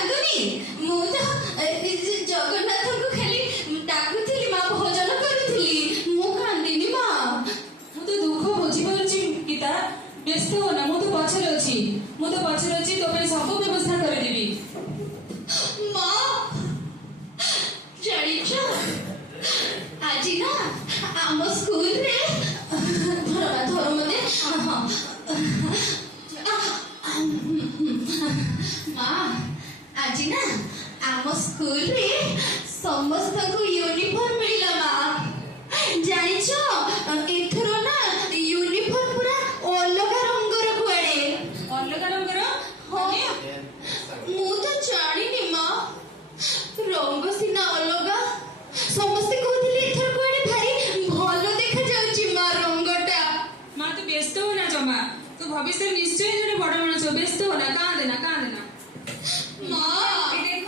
କାନ୍ଦୁନି ମୁଁ ତ ଜଗନ୍ନାଥଙ୍କୁ ଖାଲି ଡାକୁଥିଲି ମା ଭଜନ କରୁଥିଲି ମୁଁ କାନ୍ଦିନି ମା। ମୁଁ ତ ଦୁଃଖ ବୁଝିପାରୁଛି ଗୀତା, ବ୍ୟସ୍ତ ହୋନା, ମୁଁ ତ ପଛରେ ଅଛି ତୋ ପାଇଁ ସବୁ ବ୍ୟବସ୍ଥା କରିଦେବି। ମା ଜାଣିଛ ଆଜି ନା ଆମ ସ୍କୁଲରେ ଧର ମତେ ମା ଆଜି ନା ଆମ ସ୍କୁଲରେ ସମସ୍ତଙ୍କୁ ୟୁନିଫର୍ମ ମିଳିଲା ମା। ଜାଣିଛ ଏଥର ନା ୟୁନିଫର୍ମ ପୁରା ଅଲଗା ରଙ୍ଗର କୁଆଡେ। ଅଲଗା ରଙ୍ଗର? ହଁ ମୁଁ ତ ଜାଣିନି ମା, ରଙ୍ଗ ସିନା ଅଲଗା, ସମସ୍ତେ କହୁଥିଲେ ଏଥର କୁଆଡେ ଭାରି ଭଲ ଦେଖାଯାଉଛି ମା ରଙ୍ଗଟା। ମା ତୁ ବ୍ୟସ୍ତ ହୋନା ଜମା, ତୁ ଭବିଷ୍ୟତରେ ନିଶ୍ଚୟ ଜଣେ ବଡ ମଣିଷ, ବ୍ୟସ୍ତ ହୋନା, କାନ୍ଦେନା। ମା ଦେଖ